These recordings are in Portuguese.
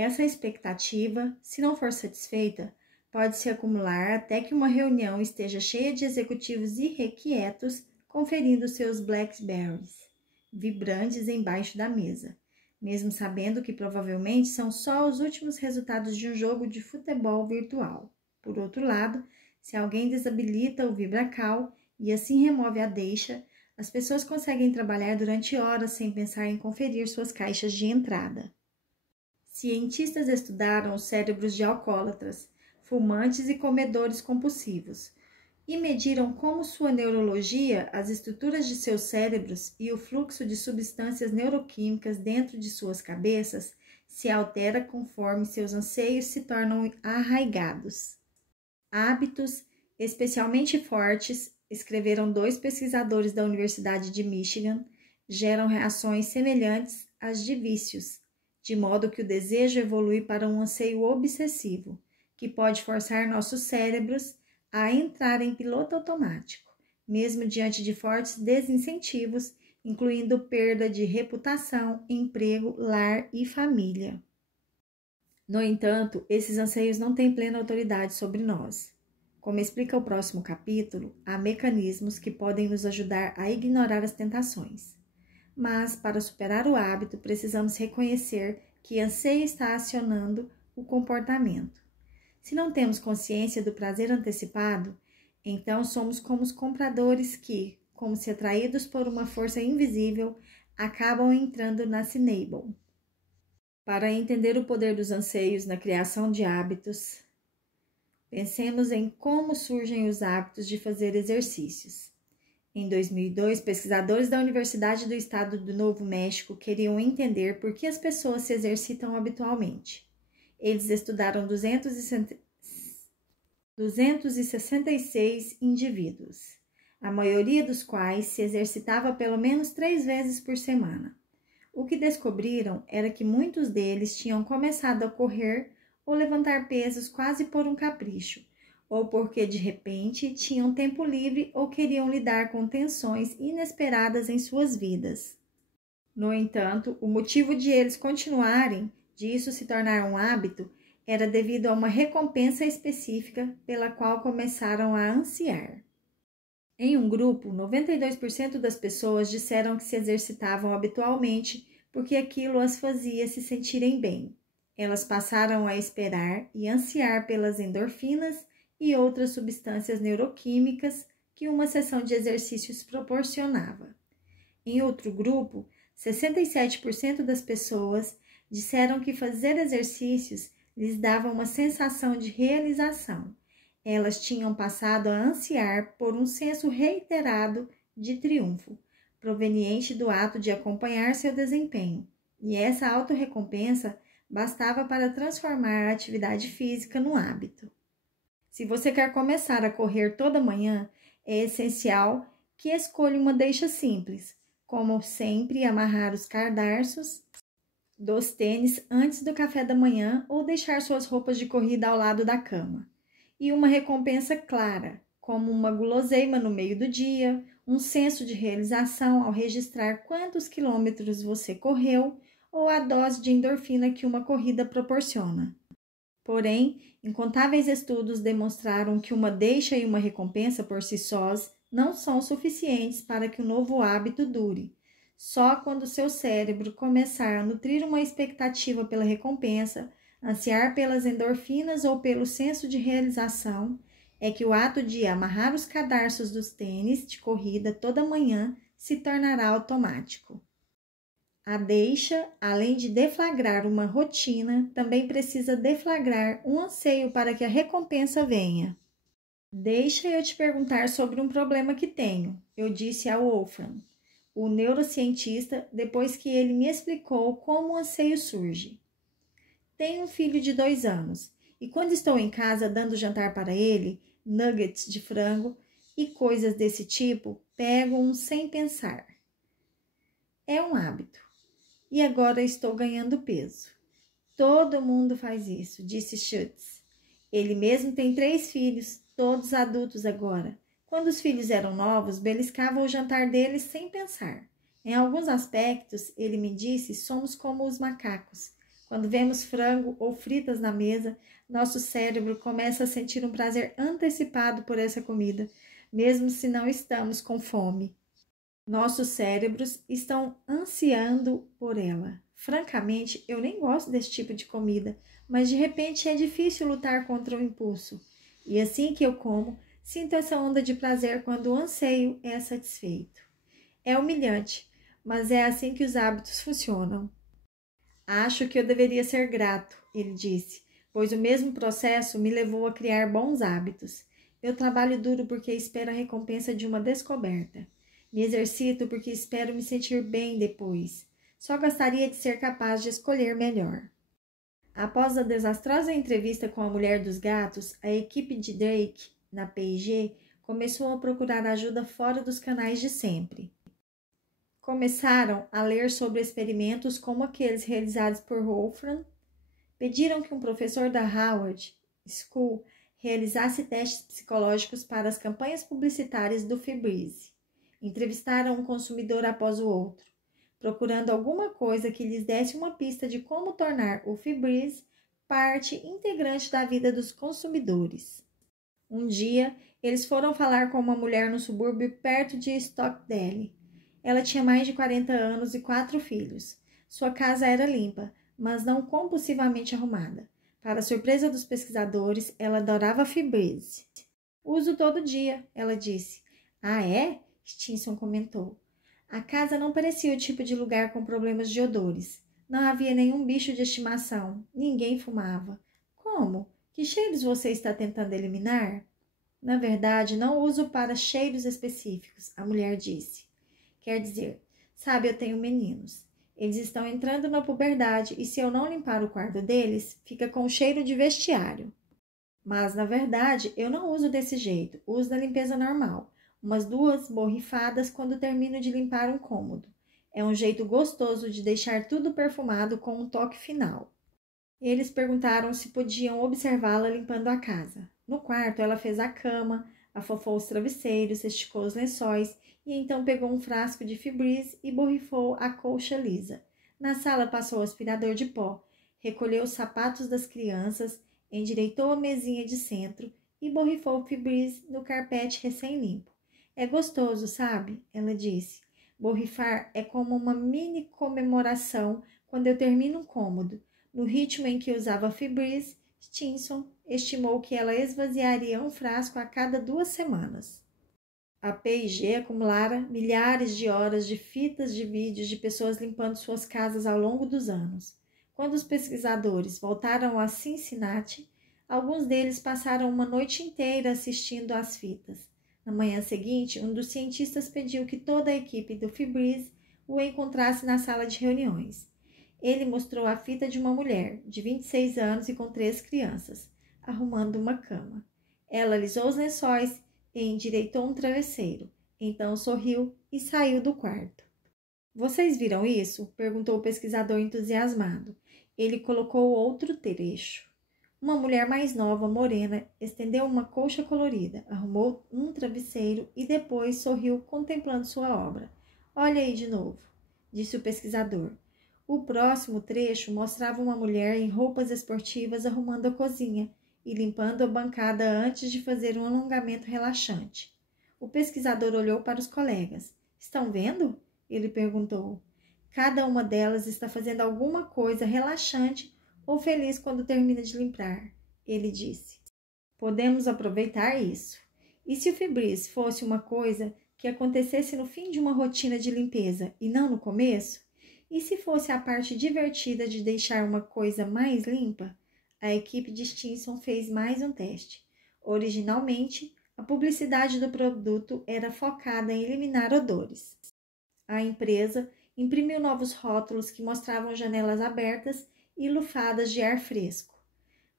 Essa expectativa, se não for satisfeita, pode se acumular até que uma reunião esteja cheia de executivos irrequietos conferindo seus Blackberries vibrantes embaixo da mesa, mesmo sabendo que provavelmente são só os últimos resultados de um jogo de futebol virtual. Por outro lado, se alguém desabilita o VibraCal e assim remove a deixa, as pessoas conseguem trabalhar durante horas sem pensar em conferir suas caixas de entrada. Cientistas estudaram os cérebros de alcoólatras, fumantes e comedores compulsivos e mediram como sua neurologia, as estruturas de seus cérebros e o fluxo de substâncias neuroquímicas dentro de suas cabeças se altera conforme seus anseios se tornam arraigados. Hábitos especialmente fortes, escreveram 2 pesquisadores da Universidade de Michigan, geram reações semelhantes às de vícios, de modo que o desejo evolui para um anseio obsessivo, que pode forçar nossos cérebros a entrar em piloto automático, mesmo diante de fortes desincentivos, incluindo perda de reputação, emprego, lar e família. No entanto, esses anseios não têm plena autoridade sobre nós. Como explica o próximo capítulo, há mecanismos que podem nos ajudar a ignorar as tentações. Mas, para superar o hábito, precisamos reconhecer que anseio está acionando o comportamento. Se não temos consciência do prazer antecipado, então somos como os compradores que, como se atraídos por uma força invisível, acabam entrando na Cinnabon. Para entender o poder dos anseios na criação de hábitos, pensemos em como surgem os hábitos de fazer exercícios. Em 2002, pesquisadores da Universidade do Estado do Novo México queriam entender por que as pessoas se exercitam habitualmente. Eles estudaram 266 indivíduos, a maioria dos quais se exercitava pelo menos 3 vezes por semana. O que descobriram era que muitos deles tinham começado a correr ou levantar pesos quase por um capricho, ou porque de repente tinham tempo livre ou queriam lidar com tensões inesperadas em suas vidas. No entanto, o motivo de eles continuarem, de isso se tornar um hábito, era devido a uma recompensa específica pela qual começaram a ansiar. Em um grupo, 92% das pessoas disseram que se exercitavam habitualmente porque aquilo as fazia se sentirem bem. Elas passaram a esperar e ansiar pelas endorfinas e outras substâncias neuroquímicas que uma sessão de exercícios proporcionava. Em outro grupo, 67% das pessoas disseram que fazer exercícios lhes dava uma sensação de realização. Elas tinham passado a ansiar por um senso reiterado de triunfo, proveniente do ato de acompanhar seu desempenho, e essa autorrecompensa bastava para transformar a atividade física no hábito. Se você quer começar a correr toda manhã, é essencial que escolha uma deixa simples, como sempre amarrar os cadarços dos tênis antes do café da manhã ou deixar suas roupas de corrida ao lado da cama. E uma recompensa clara, como uma guloseima no meio do dia, um senso de realização ao registrar quantos quilômetros você correu ou a dose de endorfina que uma corrida proporciona. Porém, incontáveis estudos demonstraram que uma deixa e uma recompensa por si sós não são suficientes para que o novo hábito dure. Só quando seu cérebro começar a nutrir uma expectativa pela recompensa, ansiar pelas endorfinas ou pelo senso de realização, é que o ato de amarrar os cadarços dos tênis de corrida toda manhã se tornará automático. A deixa, além de deflagrar uma rotina, também precisa deflagrar um anseio para que a recompensa venha. Deixa eu te perguntar sobre um problema que tenho, eu disse a Wolfram, o neurocientista, depois que ele me explicou como o anseio surge. Tenho um filho de 2 anos, e quando estou em casa dando jantar para ele, nuggets de frango e coisas desse tipo, pego um sem pensar. É um hábito. E agora estou ganhando peso. Todo mundo faz isso, disse Schutz. Ele mesmo tem 3 filhos, todos adultos agora. Quando os filhos eram novos, beliscava o jantar deles sem pensar. Em alguns aspectos, ele me disse, somos como os macacos. Quando vemos frango ou fritas na mesa, nosso cérebro começa a sentir um prazer antecipado por essa comida, mesmo se não estamos com fome. Nossos cérebros estão ansiando por ela. Francamente, eu nem gosto desse tipo de comida, mas de repente é difícil lutar contra o impulso. E assim que eu como, sinto essa onda de prazer quando o anseio é satisfeito. É humilhante, mas é assim que os hábitos funcionam. Acho que eu deveria ser grato, ele disse, pois o mesmo processo me levou a criar bons hábitos. Eu trabalho duro porque espero a recompensa de uma descoberta. Me exercito porque espero me sentir bem depois. Só gostaria de ser capaz de escolher melhor. Após a desastrosa entrevista com a mulher dos gatos, a equipe de Drake, na P&G, começou a procurar ajuda fora dos canais de sempre. Começaram a ler sobre experimentos como aqueles realizados por Wolfram. Pediram que um professor da Howard School realizasse testes psicológicos para as campanhas publicitárias do Febreze. Entrevistaram um consumidor após o outro, procurando alguma coisa que lhes desse uma pista de como tornar o Febreze parte integrante da vida dos consumidores. Um dia, eles foram falar com uma mulher no subúrbio perto de Stockdale. Ela tinha mais de 40 anos e 4 filhos. Sua casa era limpa, mas não compulsivamente arrumada. Para surpresa dos pesquisadores, ela adorava Febreze. Uso todo dia, ela disse. Ah, é? Stinson comentou. A casa não parecia o tipo de lugar com problemas de odores. Não havia nenhum bicho de estimação. Ninguém fumava. Como? Que cheiros você está tentando eliminar? Na verdade, não uso para cheiros específicos, a mulher disse. Quer dizer, sabe, eu tenho meninos. Eles estão entrando na puberdade e se eu não limpar o quarto deles, fica com cheiro de vestiário. Mas, na verdade, eu não uso desse jeito. Uso da limpeza normal. Umas 2 borrifadas quando termino de limpar um cômodo. É um jeito gostoso de deixar tudo perfumado com um toque final. Eles perguntaram se podiam observá-la limpando a casa. No quarto, ela fez a cama, afofou os travesseiros, esticou os lençóis e então pegou um frasco de Febreze e borrifou a colcha lisa. Na sala passou o aspirador de pó, recolheu os sapatos das crianças, endireitou a mesinha de centro e borrifou o Febreze no carpete recém-limpo. É gostoso, sabe? Ela disse. Borrifar é como uma mini comemoração quando eu termino um cômodo. No ritmo em que usava Febreze, Stinson estimou que ela esvaziaria um frasco a cada 2 semanas. A P&G acumulara milhares de horas de fitas de vídeos de pessoas limpando suas casas ao longo dos anos. Quando os pesquisadores voltaram a Cincinnati, alguns deles passaram uma noite inteira assistindo às fitas. Na manhã seguinte, um dos cientistas pediu que toda a equipe do Febreze o encontrasse na sala de reuniões. Ele mostrou a fita de uma mulher, de 26 anos e com 3 crianças, arrumando uma cama. Ela alisou os lençóis e endireitou um travesseiro. Então sorriu e saiu do quarto. Vocês viram isso? Perguntou o pesquisador entusiasmado. Ele colocou outro trecho. Uma mulher mais nova, morena, estendeu uma colcha colorida, arrumou um travesseiro e depois sorriu contemplando sua obra. Olha aí de novo, disse o pesquisador. O próximo trecho mostrava uma mulher em roupas esportivas arrumando a cozinha e limpando a bancada antes de fazer um alongamento relaxante. O pesquisador olhou para os colegas. Estão vendo? Ele perguntou. Cada uma delas está fazendo alguma coisa relaxante ou feliz quando termina de limpar, ele disse. Podemos aproveitar isso. E se o Febreze fosse uma coisa que acontecesse no fim de uma rotina de limpeza e não no começo? E se fosse a parte divertida de deixar uma coisa mais limpa? A equipe de Stinson fez mais um teste. Originalmente, a publicidade do produto era focada em eliminar odores. A empresa imprimiu novos rótulos que mostravam janelas abertas e lufadas de ar fresco.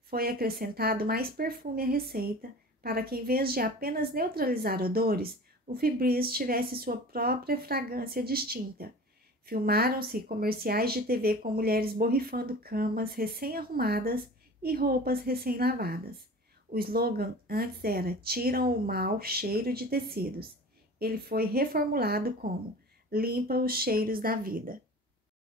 Foi acrescentado mais perfume à receita para que, em vez de apenas neutralizar odores, o Febreze tivesse sua própria fragrância distinta. Filmaram-se comerciais de TV com mulheres borrifando camas recém-arrumadas e roupas recém-lavadas. O slogan antes era "Tiram o mau cheiro de tecidos". Ele foi reformulado como "Limpa os cheiros da vida".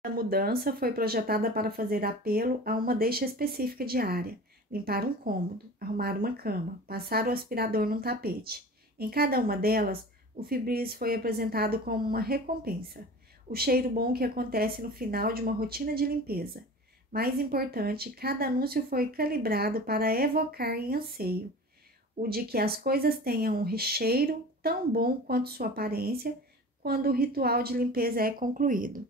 A mudança foi projetada para fazer apelo a uma deixa específica diária, limpar um cômodo, arrumar uma cama, passar o aspirador num tapete. Em cada uma delas, o Febreze foi apresentado como uma recompensa, o cheiro bom que acontece no final de uma rotina de limpeza. Mais importante, cada anúncio foi calibrado para evocar em anseio o de que as coisas tenham um cheiro tão bom quanto sua aparência quando o ritual de limpeza é concluído.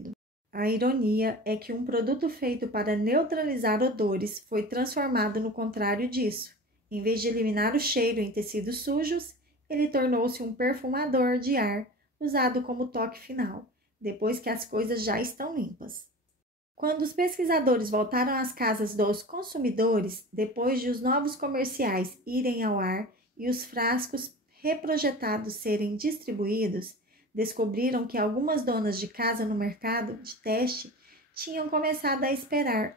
A ironia é que um produto feito para neutralizar odores foi transformado no contrário disso. Em vez de eliminar o cheiro em tecidos sujos, ele tornou-se um perfumador de ar usado como toque final, depois que as coisas já estão limpas. Quando os pesquisadores voltaram às casas dos consumidores, depois de os novos comerciais irem ao ar e os frascos reprojetados serem distribuídos, descobriram que algumas donas de casa no mercado de teste tinham começado a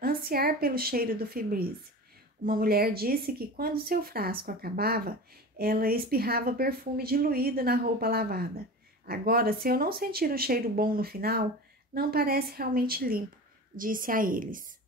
ansiar pelo cheiro do Febreze. Uma mulher disse que quando seu frasco acabava, ela espirrava perfume diluído na roupa lavada. Agora, se eu não sentir um cheiro bom no final, não parece realmente limpo, disse a eles.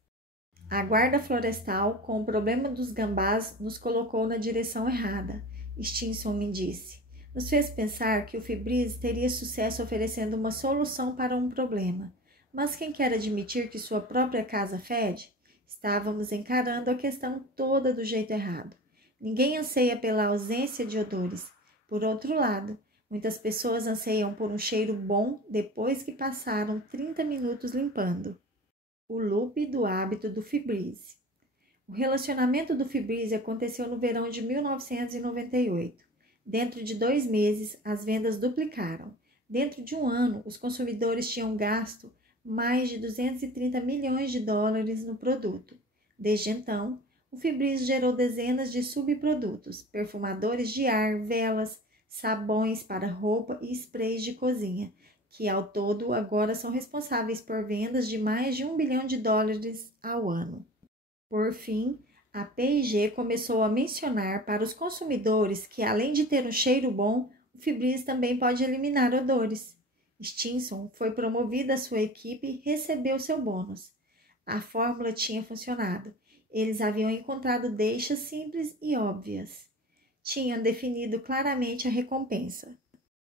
A guarda florestal, com o problema dos gambás, nos colocou na direção errada, Stinson me disse. Nos fez pensar que o Febreze teria sucesso oferecendo uma solução para um problema. Mas quem quer admitir que sua própria casa fede? Estávamos encarando a questão toda do jeito errado. Ninguém anseia pela ausência de odores. Por outro lado, muitas pessoas anseiam por um cheiro bom depois que passaram 30 minutos limpando. O loop do hábito do Febreze. O relacionamento do Febreze aconteceu no verão de 1998. Dentro de 2 meses, as vendas duplicaram. Dentro de um ano, os consumidores tinham gasto mais de 230 milhões de dólares no produto. Desde então, o Febreze gerou dezenas de subprodutos, perfumadores de ar, velas, sabões para roupa e sprays de cozinha, que ao todo agora são responsáveis por vendas de mais de $1 bilhão ao ano. Por fim, a P&G começou a mencionar para os consumidores que, além de ter um cheiro bom, o Febreze também pode eliminar odores. Stinson foi promovida à sua equipe e recebeu seu bônus. A fórmula tinha funcionado. Eles haviam encontrado deixas simples e óbvias. Tinham definido claramente a recompensa.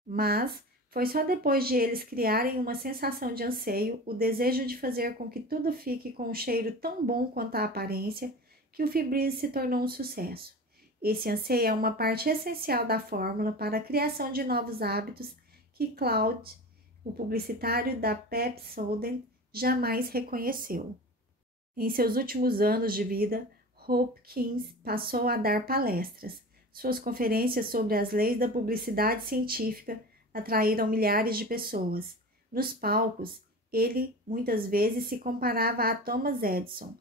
Mas foi só depois de eles criarem uma sensação de anseio, o desejo de fazer com que tudo fique com um cheiro tão bom quanto a aparência, que o Febreze se tornou um sucesso. Esse anseio é uma parte essencial da fórmula para a criação de novos hábitos que Claude, o publicitário da Pepsodent, jamais reconheceu. Em seus últimos anos de vida, Hopkins passou a dar palestras. Suas conferências sobre as leis da publicidade científica atraíram milhares de pessoas. Nos palcos, ele muitas vezes se comparava a Thomas Edison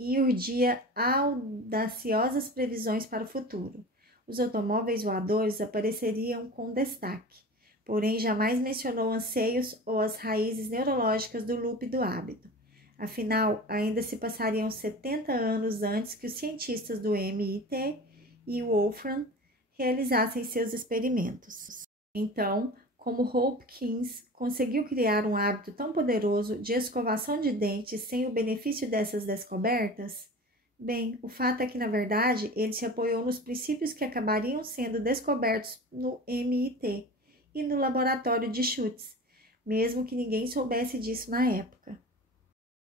e urdia audaciosas previsões para o futuro. Os automóveis voadores apareceriam com destaque, porém jamais mencionou anseios ou as raízes neurológicas do loop do hábito. Afinal, ainda se passariam 70 anos antes que os cientistas do MIT e Wolfram realizassem seus experimentos. Então, como Hopkins conseguiu criar um hábito tão poderoso de escovação de dentes sem o benefício dessas descobertas? Bem, o fato é que, na verdade, ele se apoiou nos princípios que acabariam sendo descobertos no MIT e no laboratório de Schutz, mesmo que ninguém soubesse disso na época.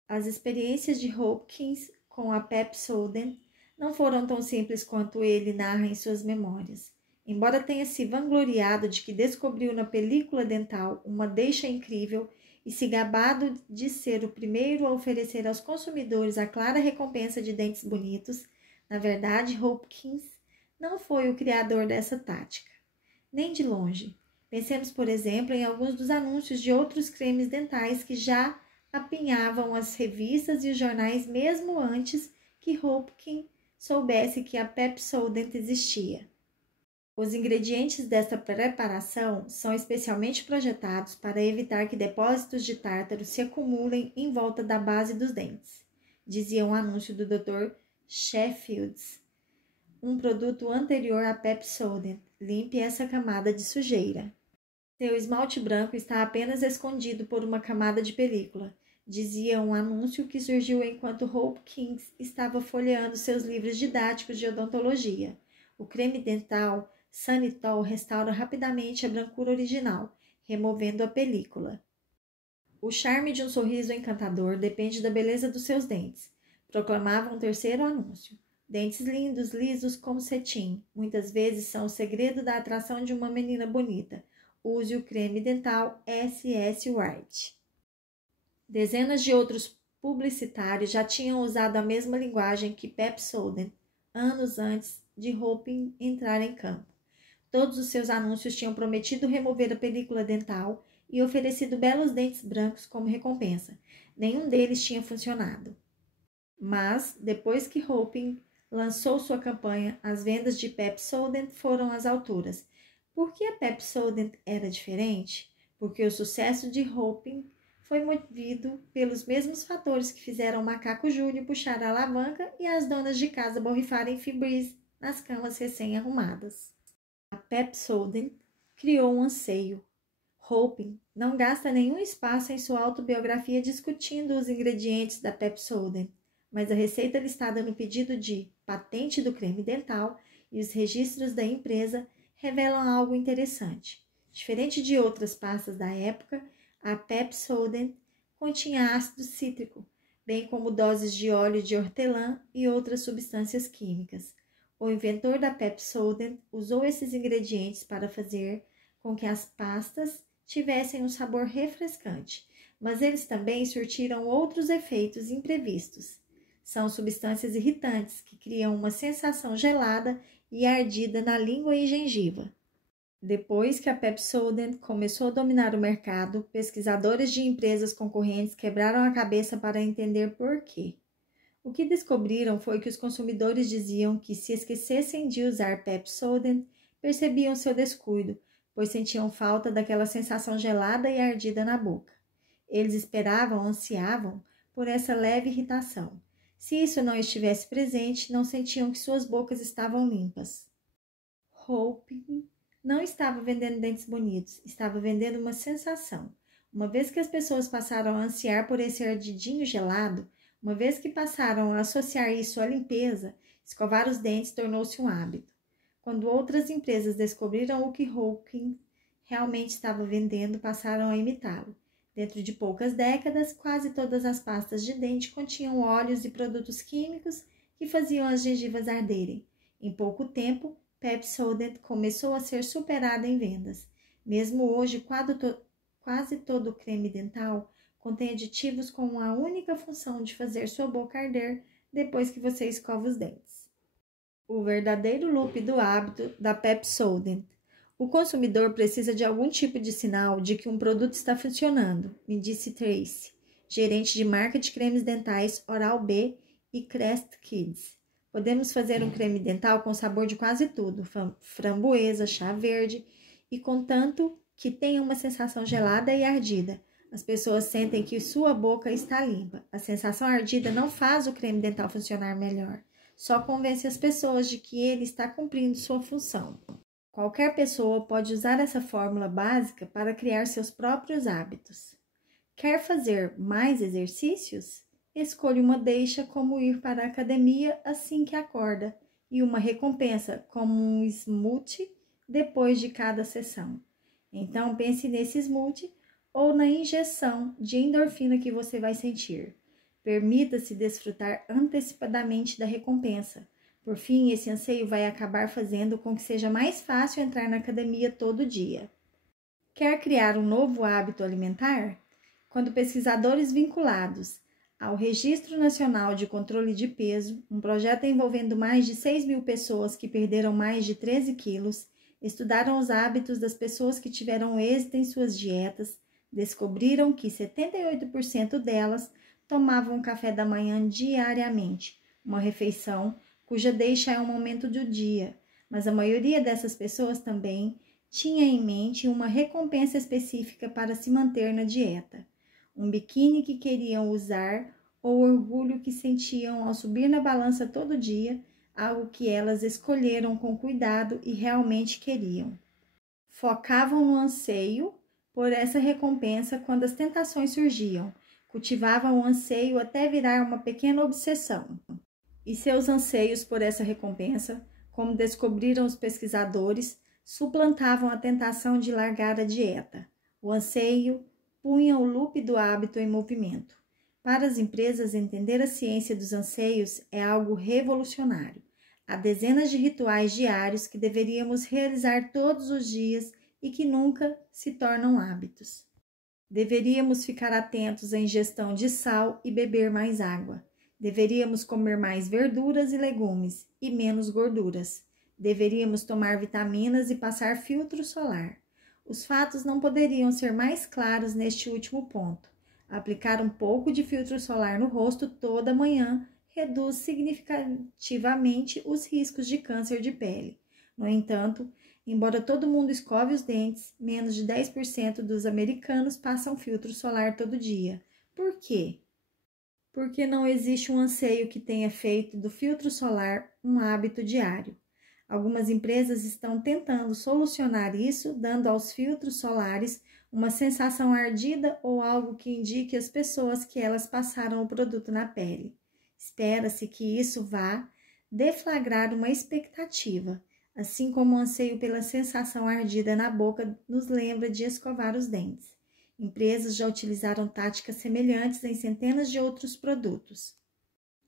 As experiências de Hopkins com a Pepsodent não foram tão simples quanto ele narra em suas memórias. Embora tenha se vangloriado de que descobriu na película dental uma deixa incrível e se gabado de ser o primeiro a oferecer aos consumidores a clara recompensa de dentes bonitos, na verdade, Hopkins não foi o criador dessa tática. Nem de longe. Pensemos, por exemplo, em alguns dos anúncios de outros cremes dentais que já apinhavam as revistas e os jornais mesmo antes que Hopkins soubesse que a Pepsodent existia. Os ingredientes desta preparação são especialmente projetados para evitar que depósitos de tártaro se acumulem em volta da base dos dentes, dizia um anúncio do Dr. Sheffields, um produto anterior à Pepsodent. Limpe essa camada de sujeira. Seu esmalte branco está apenas escondido por uma camada de película. dizia um anúncio que surgiu enquanto Hopkins estava folheando seus livros didáticos de odontologia. O creme dental Sanitol restaura rapidamente a brancura original, removendo a película. O charme de um sorriso encantador depende da beleza dos seus dentes, proclamava um terceiro anúncio. Dentes lindos, lisos como cetim, muitas vezes são o segredo da atração de uma menina bonita. Use o creme dental SS White. Dezenas de outros publicitários já tinham usado a mesma linguagem que Pepsodent anos antes de Hopkins entrar em campo. Todos os seus anúncios tinham prometido remover a película dental e oferecido belos dentes brancos como recompensa. Nenhum deles tinha funcionado. Mas, depois que Hopkins lançou sua campanha, as vendas de Pepsodent foram às alturas. Por que a Pepsodent era diferente? Porque o sucesso de Hopkins foi movido pelos mesmos fatores que fizeram o macaco Júnior puxar a alavanca e as donas de casa borrifarem Febreze nas camas recém-arrumadas. A Pepsodent criou um anseio. Hopkins não gasta nenhum espaço em sua autobiografia discutindo os ingredientes da Pepsodent, mas a receita listada no pedido de patente do creme dental e os registros da empresa revelam algo interessante. Diferente de outras pastas da época, a Pepsodent continha ácido cítrico, bem como doses de óleo de hortelã e outras substâncias químicas. O inventor da Pepsodent usou esses ingredientes para fazer com que as pastas tivessem um sabor refrescante, mas eles também surtiram outros efeitos imprevistos. São substâncias irritantes que criam uma sensação gelada e ardida na língua e gengiva. Depois que a Pepsodent começou a dominar o mercado, pesquisadores de empresas concorrentes quebraram a cabeça para entender por quê. O que descobriram foi que os consumidores diziam que, se esquecessem de usar Pepsodent, percebiam seu descuido, pois sentiam falta daquela sensação gelada e ardida na boca. Eles esperavam, ansiavam por essa leve irritação. Se isso não estivesse presente, não sentiam que suas bocas estavam limpas. Hopkins não estava vendendo dentes bonitos, estava vendendo uma sensação. Uma vez que as pessoas passaram a ansiar por esse ardidinho gelado, uma vez que passaram a associar isso à limpeza, escovar os dentes tornou-se um hábito. Quando outras empresas descobriram o que Hopkins realmente estava vendendo, passaram a imitá-lo. Dentro de poucas décadas, quase todas as pastas de dente continham óleos e produtos químicos que faziam as gengivas arderem. Em pouco tempo, Pepsodent começou a ser superada em vendas. Mesmo hoje, quase todo o creme dental contém aditivos com a única função de fazer sua boca arder depois que você escova os dentes. O verdadeiro loop do hábito da Pepsodent. O consumidor precisa de algum tipo de sinal de que um produto está funcionando, me disse Tracy, gerente de marca de cremes dentais Oral-B e Crest Kids. Podemos fazer um creme dental com sabor de quase tudo, framboesa, chá verde, e contanto que tenha uma sensação gelada e ardida. As pessoas sentem que sua boca está limpa. A sensação ardida não faz o creme dental funcionar melhor, só convence as pessoas de que ele está cumprindo sua função. Qualquer pessoa pode usar essa fórmula básica para criar seus próprios hábitos. Quer fazer mais exercícios? Escolha uma deixa como ir para a academia assim que acorda e uma recompensa como um smoothie depois de cada sessão. Então pense nesse smoothie ou na injeção de endorfina que você vai sentir. Permita-se desfrutar antecipadamente da recompensa. Por fim, esse anseio vai acabar fazendo com que seja mais fácil entrar na academia todo dia. Quer criar um novo hábito alimentar? Quando pesquisadores vinculados ao Registro Nacional de Controle de Peso, um projeto envolvendo mais de 6.000 pessoas que perderam mais de 13 quilos, estudaram os hábitos das pessoas que tiveram êxito em suas dietas, descobriram que 78% delas tomavam café da manhã diariamente, uma refeição cuja deixa é um momento do dia, mas a maioria dessas pessoas também tinha em mente uma recompensa específica para se manter na dieta. Um biquíni que queriam usar ou orgulho que sentiam ao subir na balança todo dia, algo que elas escolheram com cuidado e realmente queriam. Focavam no anseio por essa recompensa quando as tentações surgiam. Cultivavam o anseio até virar uma pequena obsessão. E seus anseios por essa recompensa, como descobriram os pesquisadores, suplantavam a tentação de largar a dieta. O anseio punha o loop do hábito em movimento. Para as empresas, entender a ciência dos anseios é algo revolucionário. Há dezenas de rituais diários que deveríamos realizar todos os dias e que nunca se tornam hábitos. Deveríamos ficar atentos à ingestão de sal e beber mais água. Deveríamos comer mais verduras e legumes e menos gorduras. Deveríamos tomar vitaminas e passar filtro solar. Os fatos não poderiam ser mais claros neste último ponto. Aplicar um pouco de filtro solar no rosto toda manhã reduz significativamente os riscos de câncer de pele. No entanto, embora todo mundo escove os dentes, menos de 10% dos americanos passam filtro solar todo dia. Por quê? Porque não existe um anseio que tenha feito do filtro solar um hábito diário. Algumas empresas estão tentando solucionar isso, dando aos filtros solares uma sensação ardida ou algo que indique às pessoas que elas passaram o produto na pele. Espera-se que isso vá deflagrar uma expectativa, assim como o anseio pela sensação ardida na boca nos lembra de escovar os dentes. Empresas já utilizaram táticas semelhantes em centenas de outros produtos.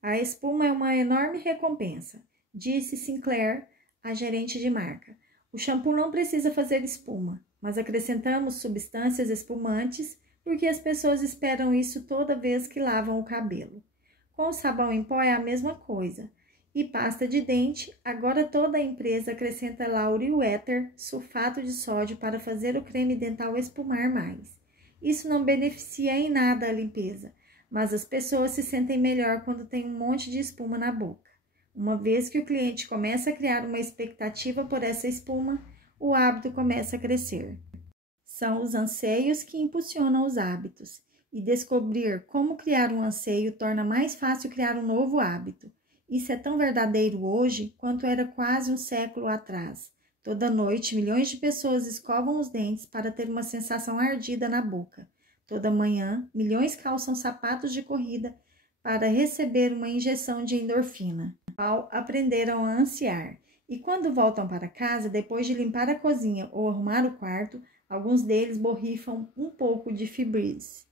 A espuma é uma enorme recompensa, disse Sinclair, a gerente de marca. O shampoo não precisa fazer espuma, mas acrescentamos substâncias espumantes porque as pessoas esperam isso toda vez que lavam o cabelo. Com o sabão em pó é a mesma coisa. E pasta de dente, agora toda a empresa acrescenta láureo éter, sulfato de sódio para fazer o creme dental espumar mais. Isso não beneficia em nada a limpeza, mas as pessoas se sentem melhor quando tem um monte de espuma na boca. Uma vez que o cliente começa a criar uma expectativa por essa espuma, o hábito começa a crescer. São os anseios que impulsionam os hábitos, e descobrir como criar um anseio torna mais fácil criar um novo hábito. Isso é tão verdadeiro hoje quanto era quase um século atrás. Toda noite, milhões de pessoas escovam os dentes para ter uma sensação ardida na boca. Toda manhã, milhões calçam sapatos de corrida para receber uma injeção de endorfina. Aprenderam a ansiar. E quando voltam para casa, depois de limpar a cozinha ou arrumar o quarto, alguns deles borrifam um pouco de Febreze.